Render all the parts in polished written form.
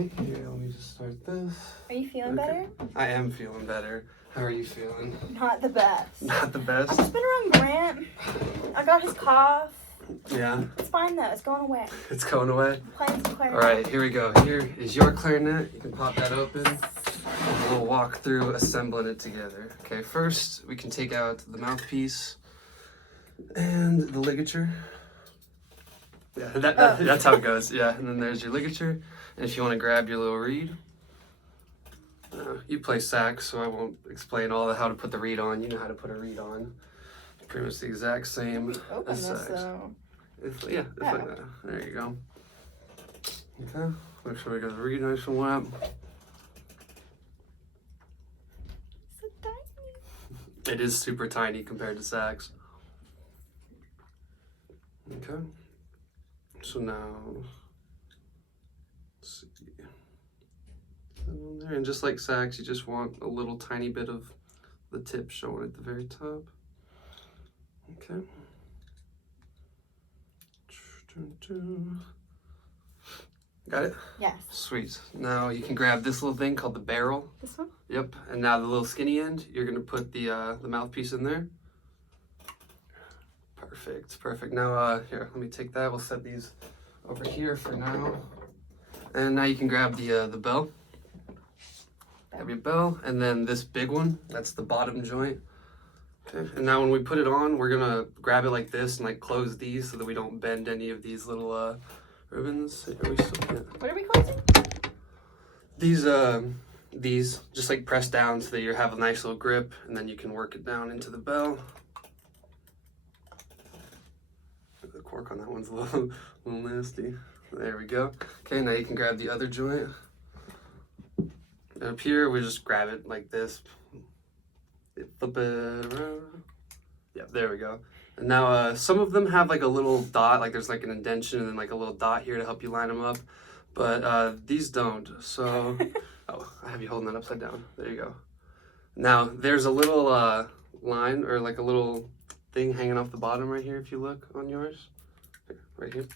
right, here, let me just start this. Are you feeling better? I am feeling better. How are you feeling? Not the best. Not the best? I've just been around Grant. I got his cough. Yeah. It's fine though, it's going away. It's going away? I'm playing some clarinet. Alright, here we go. Here is your clarinet. You can pop that open. And we'll walk through assembling it together. Okay, first we can take out the mouthpiece and the ligature. Yeah, that's how it goes. Yeah, and then there's your ligature. And if you want to grab your little reed, you play sax, so I won't explain how to put the reed on. You know how to put a reed on. Pretty much the exact same Open as this sax. though. It's like that. There you go. Okay, make sure we got the reed nice and wet. So tiny. It is super tiny compared to sax. Okay. So now, let's see. There. And just like sax, you just want a little tiny bit of the tip showing at the very top. Okay. Got it? Yes. Sweet. Now you can grab this little thing called the barrel. This one? Yep. And now the little skinny end, you're gonna put the mouthpiece in there. Perfect. Now, here, let me take that. We'll set these over here for now. And now you can grab the bell. Grab your bell, and then this big one, that's the bottom joint. Okay, and now when we put it on, we're gonna grab it like this and like close these so that we don't bend any of these little ribbons. Are we still, yeah. What are we closing? These, just like press down so that you have a nice little grip, and then you can work it down into the bell. The cork on that one's a little nasty. There we go. Okay, now you can grab the other joint. And up here, we just grab it like this. Flip it around. Yeah, there we go. And now some of them have like a little dot, like there's like an indentation and then like a little dot here to help you line them up. But these don't. So, oh, I have you holding that upside down. There you go. Now, there's a little line or like a little thing hanging off the bottom right here if you look on yours. Here, right here.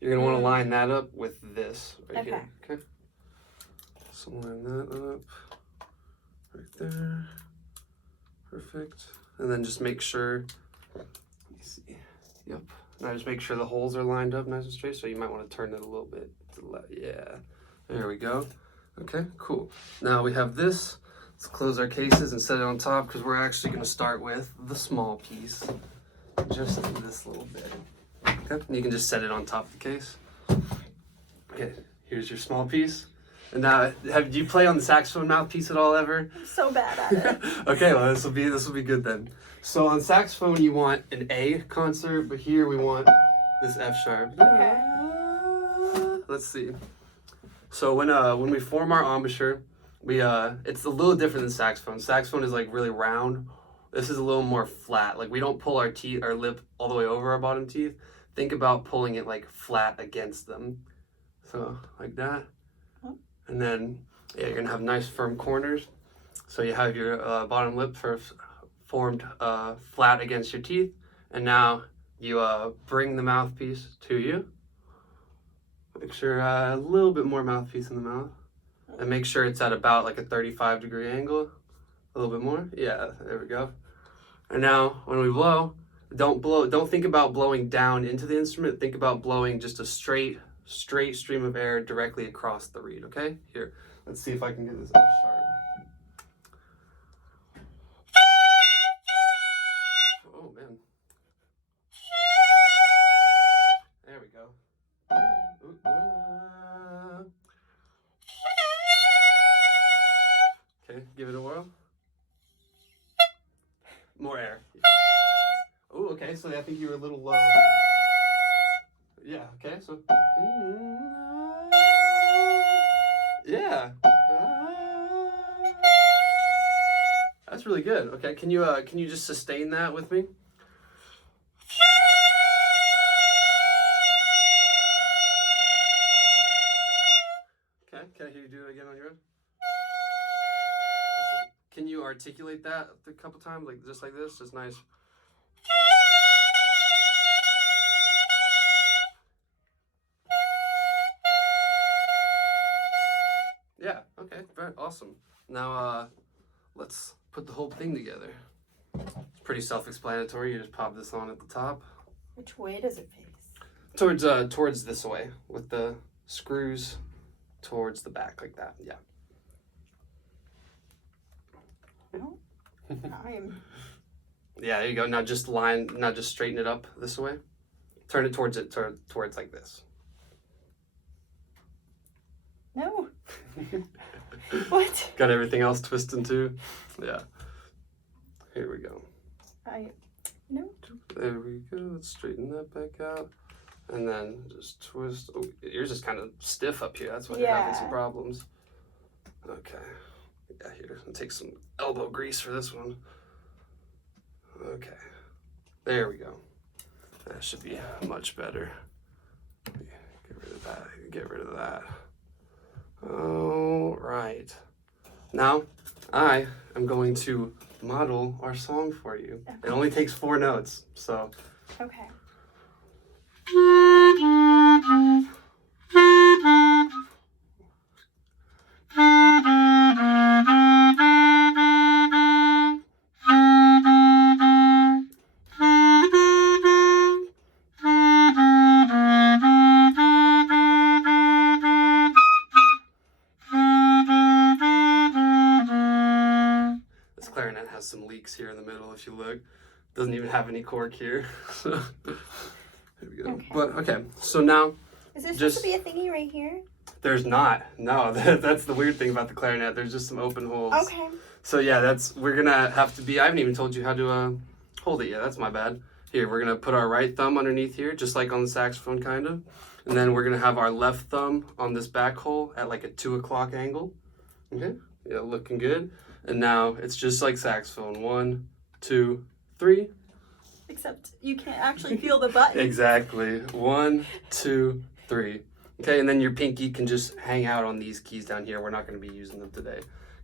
You're going to want to line that up with this right here. Okay. So line that up right there. Perfect. And then just make sure, let me see. Yep. Now just make sure the holes are lined up nice and straight. So you might want to turn it a little bit to the left. Yeah. There we go. Okay, cool. Now we have this. Let's close our cases and set it on top because we're actually going to start with the small piece. Just this little bit. Okay, and you can just set it on top of the case. Okay, here's your small piece. And now, do you play on the saxophone mouthpiece at all ever? I'm so bad at it. Okay, well this will be good then. So on saxophone you want an A concert, but here we want this F sharp. Okay. Let's see. So when we form our embouchure, it's a little different than saxophone. Saxophone is like really round. This is a little more flat. Like we don't pull our lip all the way over our bottom teeth. Think about pulling it like flat against them. So like that. And then you're gonna have nice firm corners. So you have your bottom lip formed flat against your teeth. And now you bring the mouthpiece to you. Make sure a little bit more mouthpiece in the mouth. And make sure it's at about like a 35-degree angle. A little bit more. Yeah, there we go. And now when we blow, don't think about blowing down into the instrument. Think about blowing just a straight stream of air directly across the reed, okay? Here, let's see if I can get this F sharp. Oh man. There we go. Okay, give it a whirl. More air. Oh, okay, so I think you were a little low. Yeah, okay, so. Yeah. That's really good. Okay, can you just sustain that with me? Okay, can I hear you do it again on your own? Can you articulate that a couple times, like just like this? Just nice. Yeah, okay, very awesome. Now, let's put the whole thing together. It's pretty self-explanatory. You just pop this on at the top. Which way does it face? Towards this way, with the screws towards the back, like that. Yeah. No. I'm. Yeah, there you go. Now just straighten it up this way. Turn it towards like this. No. What? Got everything else twisting too? Yeah. Here we go. No. There we go. Let's straighten that back out. And then just twist. Oh, yours is kind of stiff up here. That's why you're having some problems. Okay. Yeah, here. I'll take some elbow grease for this one. Okay. There we go. That should be much better. Get rid of that. Get rid of that. All right. Now, I am going to model our song for you. Okay. It only takes 4 notes, so. Okay. This clarinet has some leaks here in the middle if you look. Doesn't even have any cork here. So here we go. Okay. But okay, so now Is there supposed to be a thingy right here? there's not. No, that's the weird thing about the clarinet. There's just some open holes. Okay. So yeah, we're gonna have to be. I haven't even told you how to hold it yet. That's my bad. Here, we're gonna put our right thumb underneath here, just like on the saxophone, kind of, and then we're gonna have our left thumb on this back hole at like a 2 o'clock angle. Okay. Yeah, looking good. And now it's just like saxophone. 1, 2, 3. Except you can't actually feel the button. Exactly. 1, 2, 3. Okay, and then your pinky can just hang out on these keys down here. We're not going to be using them today.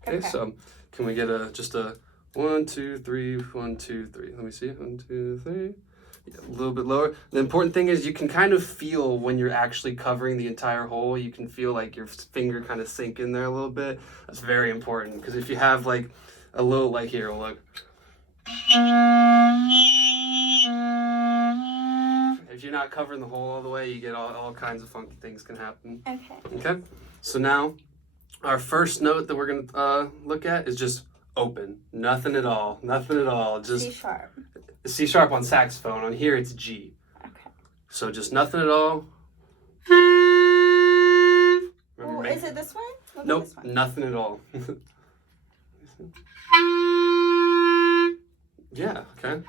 Okay, so can we get just a 1, 2, 3, 1, 2, 3? Let me see. 1, 2, 3. Yeah, a little bit lower. The important thing is you can kind of feel when you're actually covering the entire hole. You can feel like your finger kind of sink in there a little bit. That's very important because if you have like a little, like here, look. If you're not covering the hole all the way, you get all kinds of funky things can happen. Okay. Okay. So now, our first note that we're gonna look at is just open. Nothing at all. Nothing at all. Just C sharp. C sharp on saxophone. On here, it's G. Okay. So just nothing at all. Oh, is it this one? Look at Nope. this one. Nothing at all. Yeah. Okay.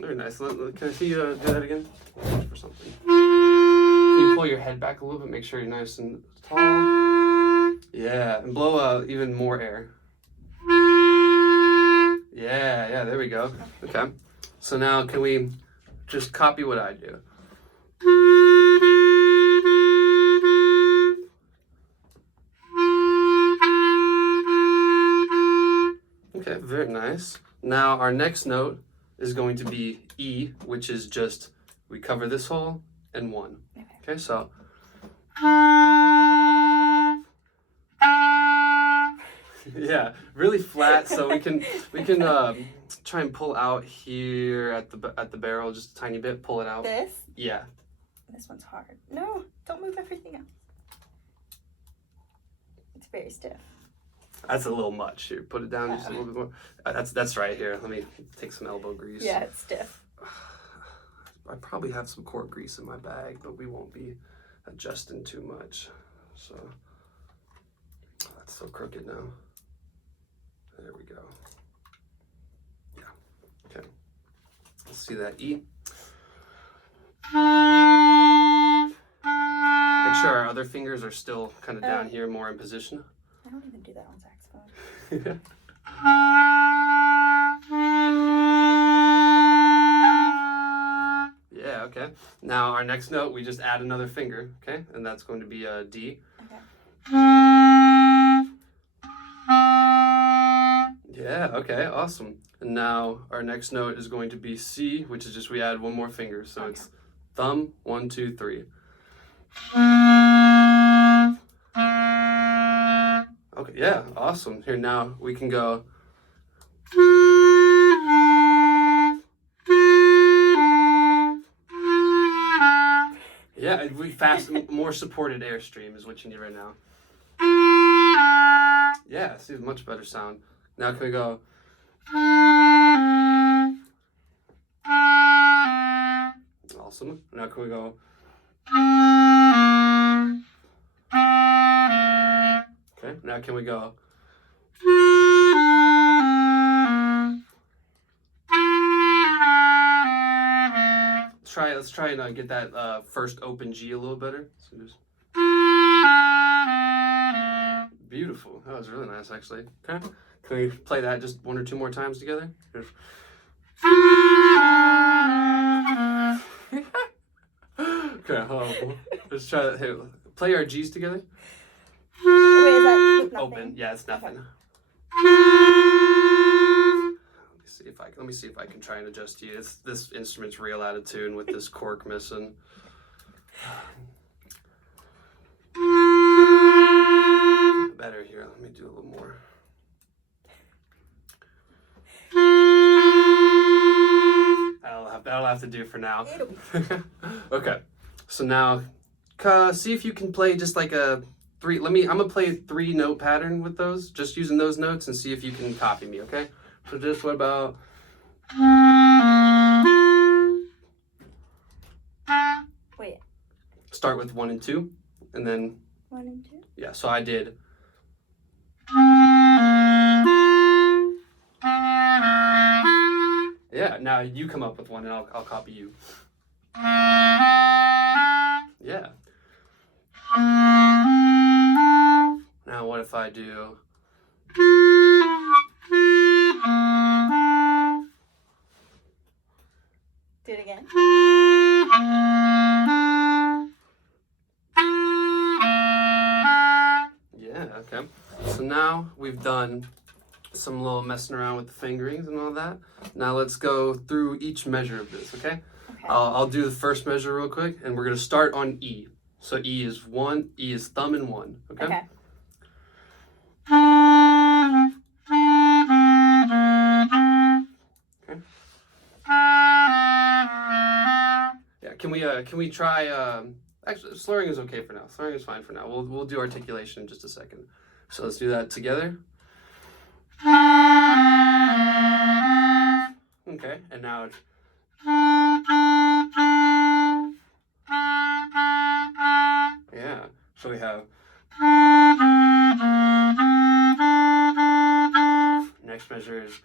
Very nice. Can I see you do that again? Watch for something. Can you pull your head back a little bit? Make sure you're nice and tall. Yeah, and blow even more air. Yeah, there we go. Okay. So now can we just copy what I do? Okay, very nice. Now our next note is going to be E, which is just, we cover this hole and 1. Okay, so. Yeah, really flat, so we can try and pull out here at the barrel just a tiny bit, pull it out. This? Yeah. This one's hard. No, don't move everything else. It's very stiff. That's a little much. Here, put it down just a little bit more. That's right here. Let me take some elbow grease. Yeah, it's stiff. I probably have some cork grease in my bag, but we won't be adjusting too much. So that's so crooked now. There we go. Yeah. Okay. Let's see that E. Make sure our other fingers are still kind of down here, more in position. I don't even do that on saxophone. Yeah, okay. Now our next note, we just add another finger, okay? And that's going to be a D. Okay. Yeah, okay, awesome. And now our next note is going to be C, which is just we add one more finger. So it's thumb, 1, 2, 3. Okay, yeah, awesome. Here, now we can go. Yeah, we more supported airstream is what you need right now. Yeah, see, much better sound. Now can we go? Awesome. Now can we go? Okay, now can we go? Let's try and get that first open G a little better. So just beautiful. That was really nice, actually. Okay, can we play that just one or two more times together? Okay, hold on. Let's try that. Here, play our G's together. Wait, is that with nothing? Open. Yeah, it's nothing. Okay. Let me see if I can try and adjust you. This instrument's real out of tune with this cork missing. Better here. Let me do a little more. That'll have to do for now. Okay. So now, see if you can play just like a three. I'm gonna play a 3-note pattern with those, just using those notes, and see if you can copy me. Okay. So just what about? Wait. Start with 1 and 2, and then 1 and 2. Yeah. So I did. Yeah. Now you come up with one, and I'll copy you. Yeah. Now what if I do? Do it again. Yeah, okay. So now we've done some little messing around with the fingerings and all that. Now let's go through each measure of this, okay? Okay. I'll do the first measure real quick, and we're gonna start on E. So E is thumb and 1, okay? Okay. Okay. Yeah, can we try actually slurring is okay for now. Slurring is fine for now. We'll do articulation in just a second. So let's do that together. Okay, and now it's yeah. So we have next measure is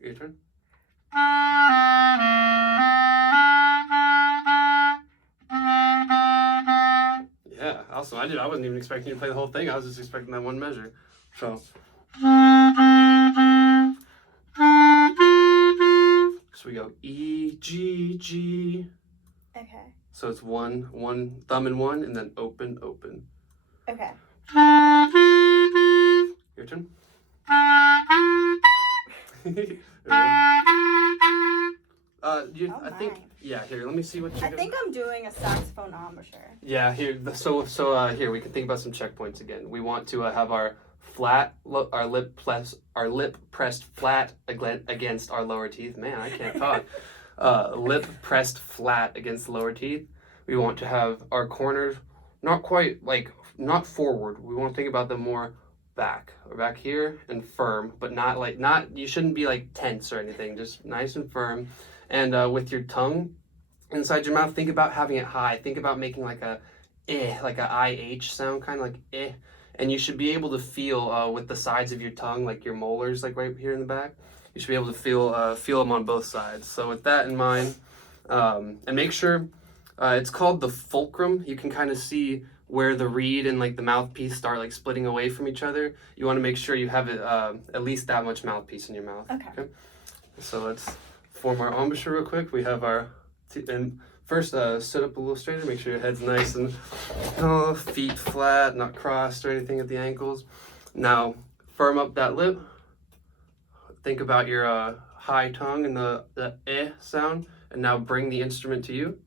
your turn. Yeah, awesome. I wasn't even expecting you to play the whole thing. I was just expecting that one measure. So we go E, G, G. Okay. So it's one thumb and 1, and then open, open. Okay. Your turn. I think yeah. Here, let me see what you're I think I'm doing a saxophone embouchure. Yeah, here. So here we can think about some checkpoints again. We want to have our lip pressed flat against our lower teeth. Man, I can't talk. Lip pressed flat against the lower teeth. We want to have our corners not quite not forward. We want to think about them more back here and firm, but not you shouldn't be like tense or anything. Just nice and firm. And with your tongue inside your mouth, think about having it high. Think about making like a IH sound, kind of like eh. And you should be able to feel with the sides of your tongue, like your molars, like right here in the back. You should be able to feel them on both sides. So with that in mind, and make sure it's called the fulcrum. You can kind of see where the reed and like the mouthpiece start like splitting away from each other. You want to make sure you have it at least that much mouthpiece in your mouth. Okay. So let's form our embouchure real quick. We have our and first sit up a little straighter. Make sure your head's nice and feet flat, not crossed or anything at the ankles. Now firm up that lip. Think about your high tongue and the eh sound, and now bring the instrument to you.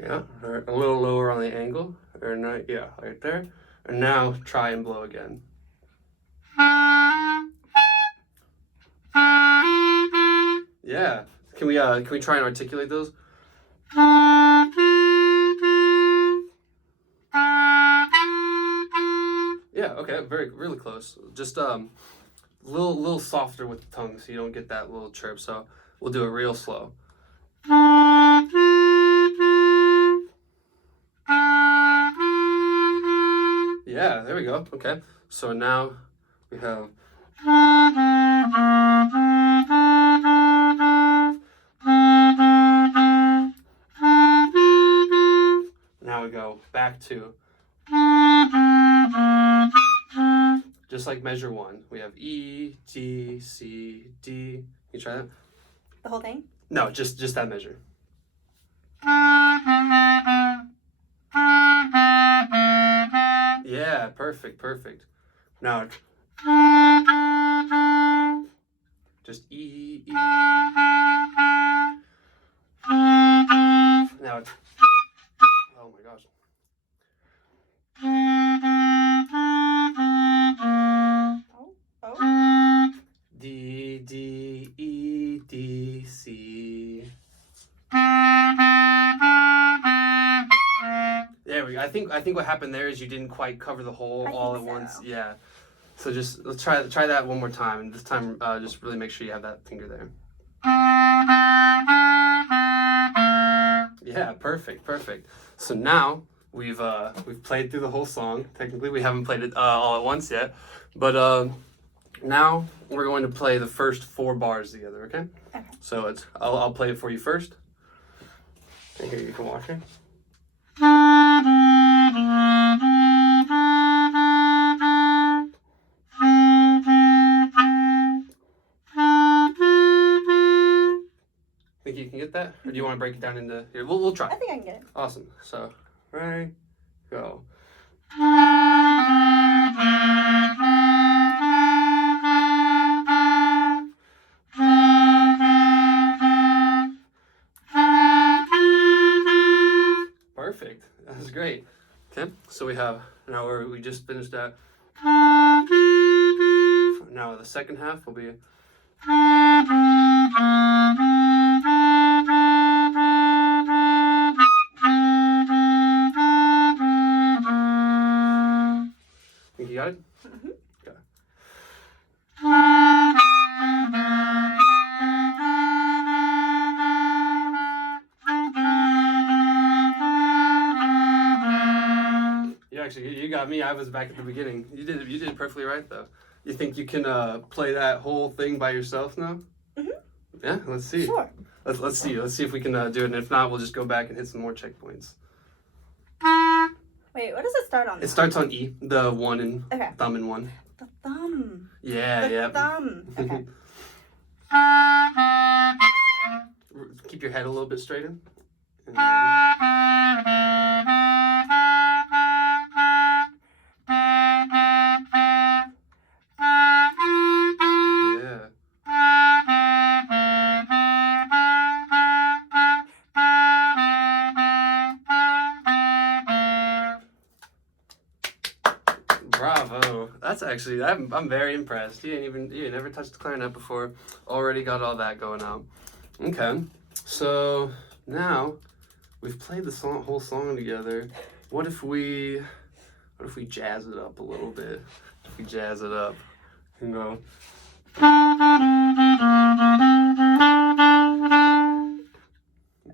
Yeah, or a little lower on the angle. Or not, yeah, right there. And now try and blow again. Yeah. Can we try and articulate those? Yeah, okay, really close. Just little softer with the tongue so you don't get that little chirp. So we'll do it real slow. Yeah, there we go. Okay. So now we have now we go back to just like measure 1. We have E, G, C, D. Can you try that? The whole thing? No, just that measure. Yeah, perfect. Now just E, E. Now it's, oh my gosh. Oh. D, D, E, D, C. There we go. I think what happened there is you didn't quite cover the hole all at once. Yeah. So just let's try that one more time, and this time just really make sure you have that finger there. Yeah, perfect. So now we've played through the whole song. Technically, we haven't played it all at once yet, but now we're going to play the first 4 bars together. Okay. Okay. So I'll play it for you first. And here you can watch it. Think you can get that? Or do you want to break it down into here? We'll try. I think I can get it. Awesome. So, right, go. Perfect. That was great. Okay, so we have now we just finished that. Now the second half will be. Think you got it? Mm-hmm. Okay. You got me. I was back at the beginning. You did it perfectly right though. You think you can play that whole thing by yourself now? Mm-hmm. Yeah, let's see. Sure. Let's see if we can do it. And if not, we'll just go back and hit some more checkpoints. Wait, what does it start on? It starts on E, the 1 and Okay. thumb in 1. The thumb. Yeah, The yeah. thumb. Okay. Keep your head a little bit straighter. Bravo. That's actually, I'm very impressed. You never touched the clarinet before. Already got all that going on. Okay. So now we've played the whole song together. What if we jazz it up a little bit? If we jazz it up and go.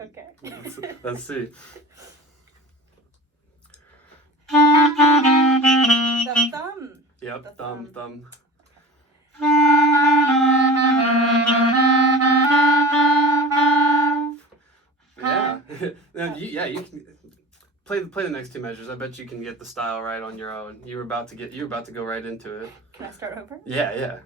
Okay. Let's see. The thumb. Yep, The thumb. Yeah. You can play the next 2 measures. I bet you can get the style right on your own. You were about to go right into it. Can I start over? Yeah.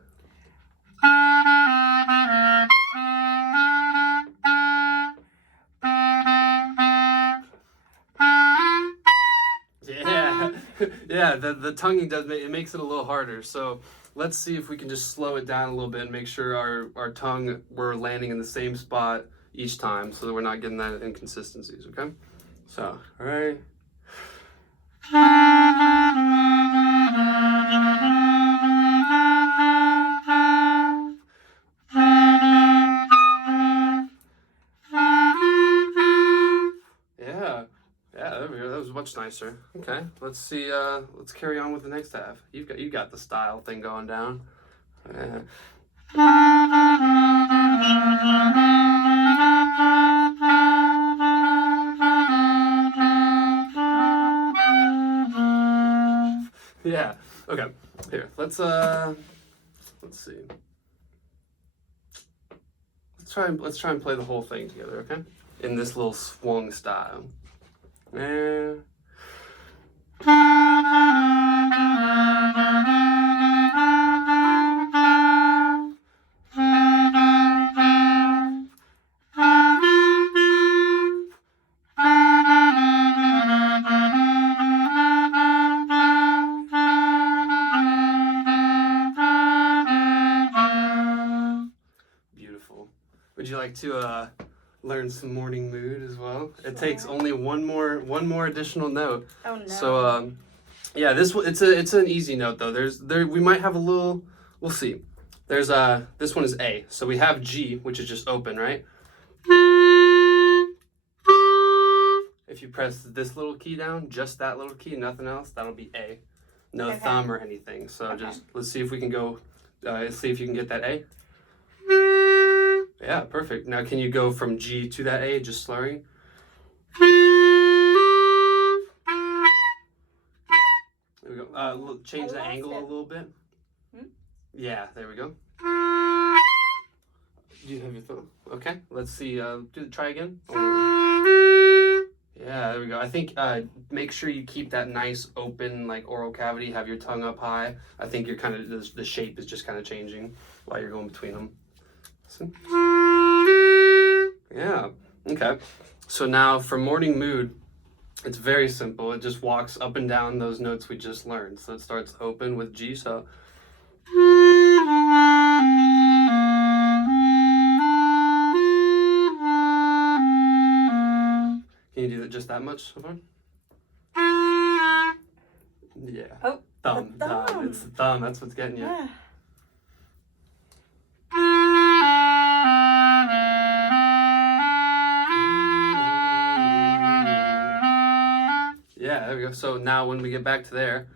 Yeah, the tonguing it makes it a little harder. So let's see if we can just slow it down a little bit and make sure our tongue, we're landing in the same spot each time so that we're not getting that inconsistencies, okay? So, all right. much nicer. Okay, let's see. Let's carry on with the next half. You got the style thing going down. Yeah. Okay. Here. Let's see. Let's try and play the whole thing together, okay? In this little swung style. Beautiful. Would you like to learn some morning mood as well? Sure. It takes only one more additional note. Oh no. So yeah, this one it's an easy note though. We might have a little. We'll see. There's this one is A. So we have G, which is just open, right? If you press this little key down, just that little key, nothing else, that'll be A. No Okay. thumb or anything. So just let's see if we can go. Let's see if you can get that A. Yeah, perfect. Now can you go from G to that A, just slurring? There we go. Change the angle a little bit. Yeah, there we go. Do you have your thumb? Okay, let's see. Try again. Yeah, there we go. I think make sure you keep that nice open like oral cavity. Have your tongue up high. I think you're kind of the shape is just kind of changing while you're going between them. So, yeah. Okay. So now for morning mood, it's very simple. It just walks up and down those notes we just learned. So it starts open with G. So. Can you do just that much so far? Yeah. Oh, Thumb. the thumb. It's the thumb. That's what's getting you. Yeah. Yeah, there we go. So now when we get back to there,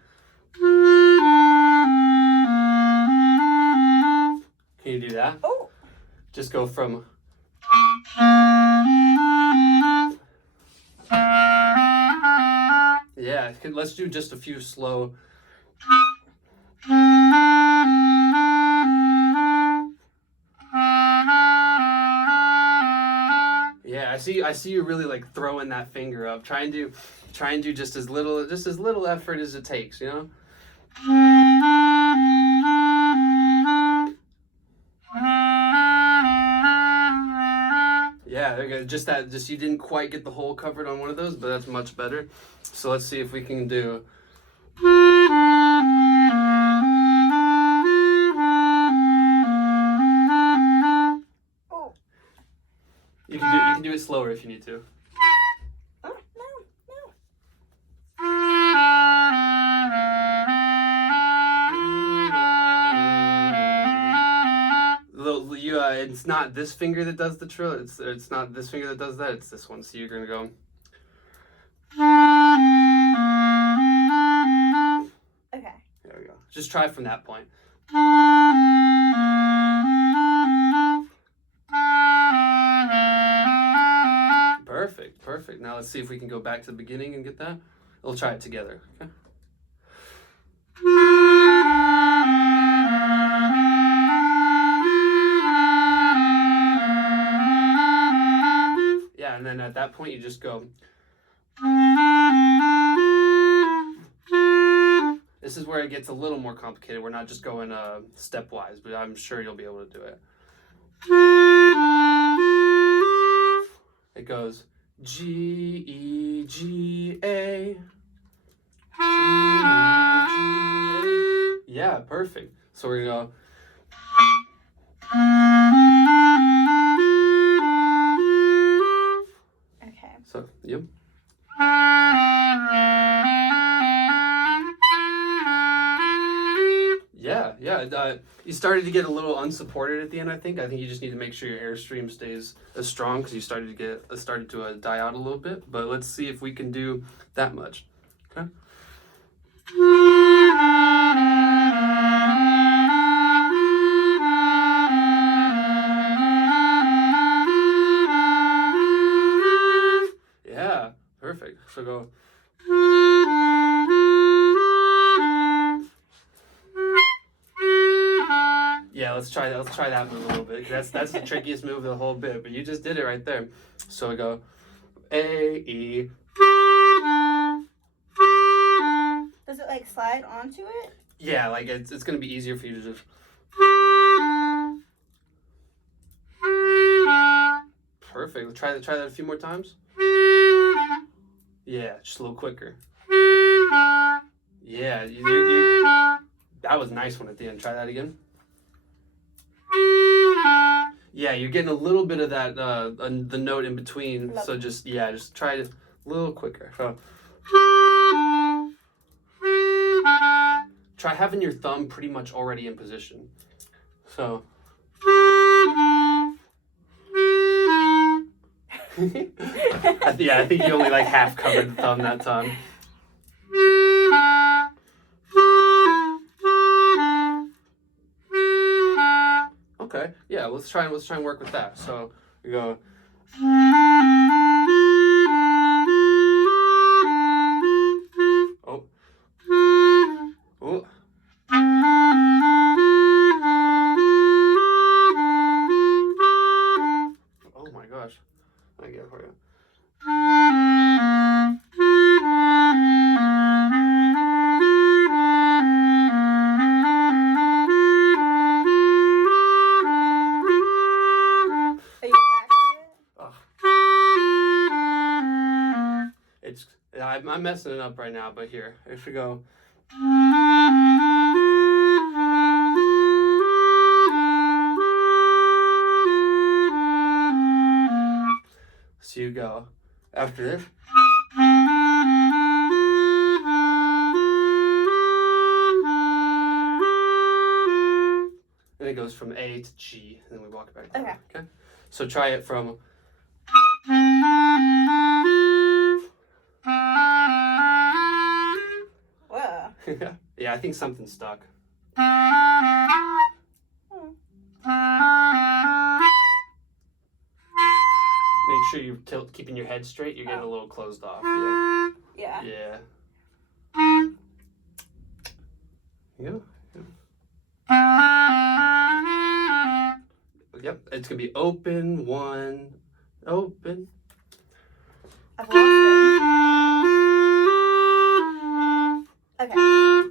can you do that? Oh. Just go from. Yeah, let's do just a few slow. Yeah, I see you really like throwing that finger up. Try and do just as little effort as it takes, you know? Yeah, there you go. Just you didn't quite get the hole covered on one of those, but that's much better. So let's see if we can do. Oh. You can do it slower if you need to. Oh, It's not this finger that does the trill. It's not this finger that does that. It's this one. So you're gonna go. Okay. There we go. Just try from that point. Perfect. Now let's see if we can go back to the beginning and get that. We'll try it together. Okay. Yeah, and then at that point you just go. This is where it gets a little more complicated. We're not just going stepwise, but I'm sure you'll be able to do it. It goes G, E, G, A. G, E, G, A. Yeah, perfect. So we're going to go. Okay. So, you. Yeah, You started to get a little unsupported at the end. I think you just need to make sure your airstream stays as strong because you started to die out a little bit. But let's see if we can do that much. Okay. Yeah, perfect. So go. Yeah, let's try that. Let's try that move a little bit. That's the trickiest move of the whole bit, but you just did it right there. So we go A, E. Does it like slide onto it? Yeah, like it's gonna be easier for you to just. Perfect. Try that a few more times. Yeah, just a little quicker. Yeah, that was a nice one at the end. Try that again. Yeah, you're getting a little bit of that the note in between. Love So just try it a little quicker. So try having your thumb pretty much already in position. So I think you only like half covered the thumb that time. Okay, yeah, let's try and work with that. So we go. Oh. Oh. Oh my gosh. I get it for you. I'm messing it up right now, but here, if we go. So you go after this. And it goes from A to G, and then we walk back down. Okay. So try it from. Whoa. Yeah, I think something's stuck. Make sure you're keeping your head straight. You're getting a little closed off. Yeah. Yeah. Yeah. Yep. It's gonna be open one, open. I've lost it. Okay.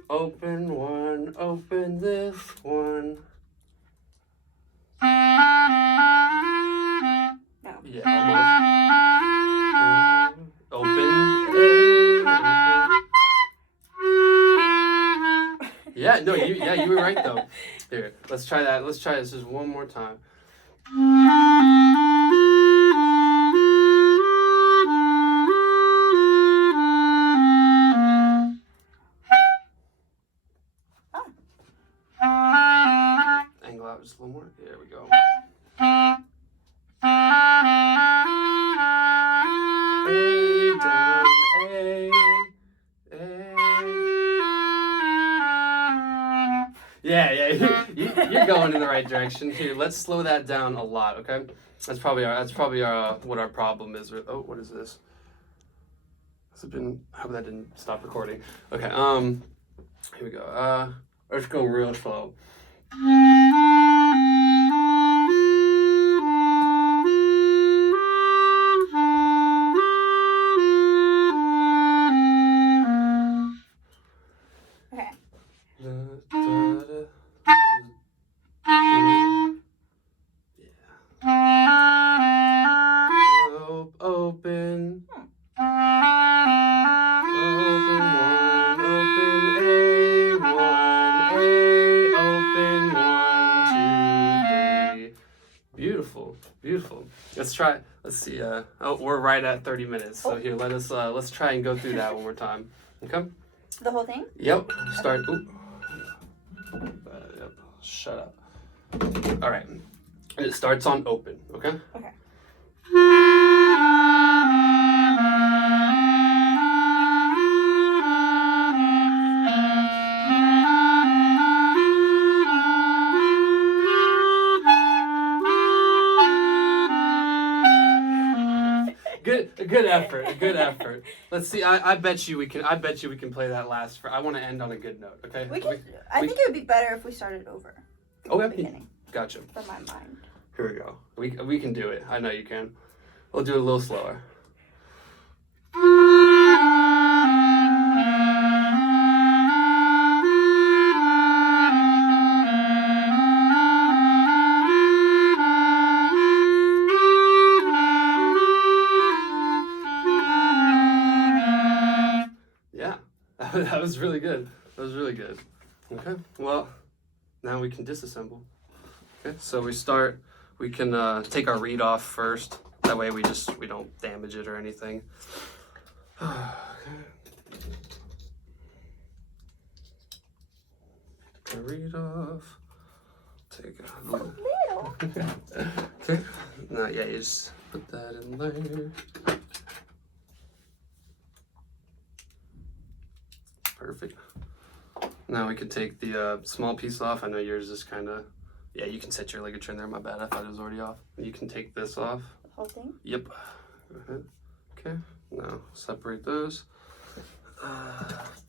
Open one, open this one. No. Yeah, almost. Open. Yeah, no, you were right though. Here, let's try that. Let's try this just one more time. Angle out just a little more. There we go. A, down, A. Yeah, you're going in the right direction. Here, let's slow that down a lot, okay? That's probably our what our problem is. Oh, what is this? Has it been? I hope that didn't stop recording. Okay, here we go. Let's go real slow. Open. Open one, open A1, open 1, 2, 3. Beautiful, beautiful. Let's try. Let's see. We're right at 30 minutes. So here, let's try and go through that one more time. Okay. The whole thing? Yep. Start. Ooh. Yep. Shut up. All right. And it starts on open, okay? Okay. Good effort. Good effort. Let's see. I bet you we can. I bet you we can play that last. I want to end on a good note. Okay. I think it would be better if we started over. From the beginning. Gotcha. From my mind. Here we go. We can do it. I know you can. We'll do it a little slower. Yeah, that was really good. That was really good. Okay, well, now we can disassemble. Okay, so we can take our reed off first. That way we don't damage it or anything. Okay. Take the reed off. Take a little. Okay, now yeah, you just put that in there. Perfect. Now we can take the small piece off. I know yours is kind of, yeah, you can set your ligature in there. My bad, I thought it was already off. You can take this off. The whole thing? Yep. Go ahead. Okay, now separate those.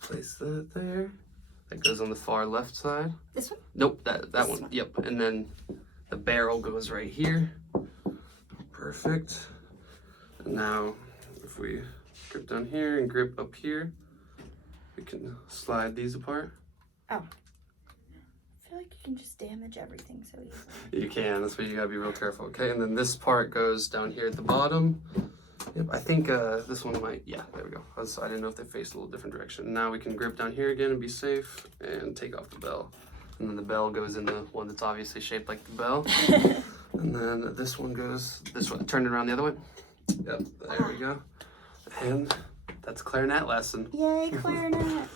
Place that there. That goes on the far left side. This one? Nope, that one. Yep, and then the barrel goes right here. Perfect. And now if we grip down here and grip up here, we can slide these apart. Oh. I feel like you can just damage everything so easily. You can, that's why you gotta be real careful. Okay, and then this part goes down here at the bottom. Yep, I think this one might, yeah, there we go. I didn't know if they faced a little different direction. Now we can grip down here again and be safe and take off the bell. And then the bell goes in the one that's obviously shaped like the bell. And then this one goes this way, turn it around the other way. Yep, there we go. And that's a clarinet lesson. Yay, clarinet.